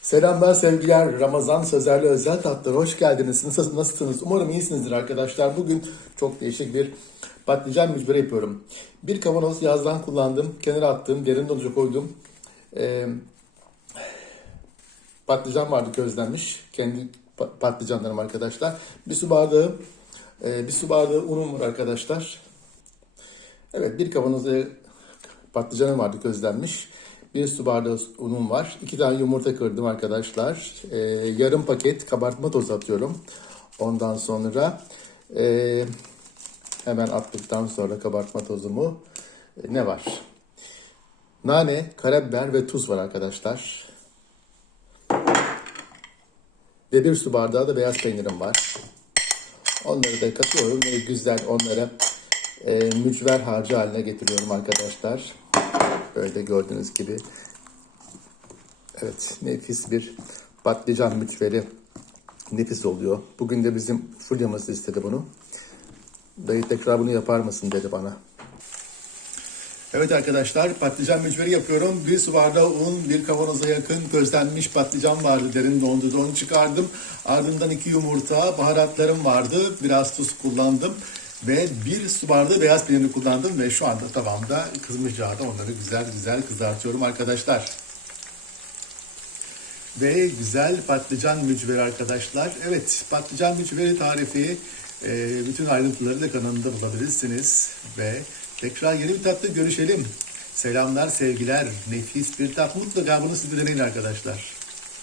Selamlar sevgiler Ramazan Sözlerle Özel Tatlı hoş geldiniz. Nasıl, nasılsınız? Umarım iyisinizdir arkadaşlar. Bugün çok değişik bir patlıcan mücbiri yapıyorum. Bir kavanoz yazdan kullandım, kenara attım, derin dondurucu koydum. Ee, patlıcan vardı közlenmiş. Kendi pa- patlıcanlarım arkadaşlar. Bir su bardağı, e, bir su bardağı unum var arkadaşlar. Evet bir kavanoz e, patlıcanım vardı közlenmiş. Bir su bardağı unum var. İki tane yumurta kırdım arkadaşlar. Ee, yarım paket kabartma tozu atıyorum. Ondan sonra e, hemen attıktan sonra kabartma tozumu e, ne var? Nane, karabiber ve tuz var arkadaşlar. Ve bir su bardağı da beyaz peynirim var. Onları da katıyorum ve güzel onları e, mücver harcı haline getiriyorum arkadaşlar. Böyle gördüğünüz gibi. Evet nefis bir patlıcan mücveri nefis oluyor. Bugün de bizim Fulya'mız istedi bunu. Dayı tekrar bunu yapar mısın dedi bana. Evet arkadaşlar patlıcan mücveri yapıyorum. Bir su bardağı un, bir kavanoza yakın közlenmiş patlıcan vardı derin dondurucu onu çıkardım. Ardından iki yumurta, baharatlarım vardı. Biraz tuz kullandım. Ve bir su bardağı beyaz peynirini kullandım ve şu anda tavamda kızmış yağda onları güzel güzel kızartıyorum arkadaşlar. Ve güzel patlıcan mücveri arkadaşlar. Evet patlıcan mücveri tarifi e, bütün ayrıntıları da kanalımda bulabilirsiniz. Ve tekrar yeni bir tatlı görüşelim. Selamlar, sevgiler. Nefis bir tat. Mutlaka bunu siz de deneyin arkadaşlar.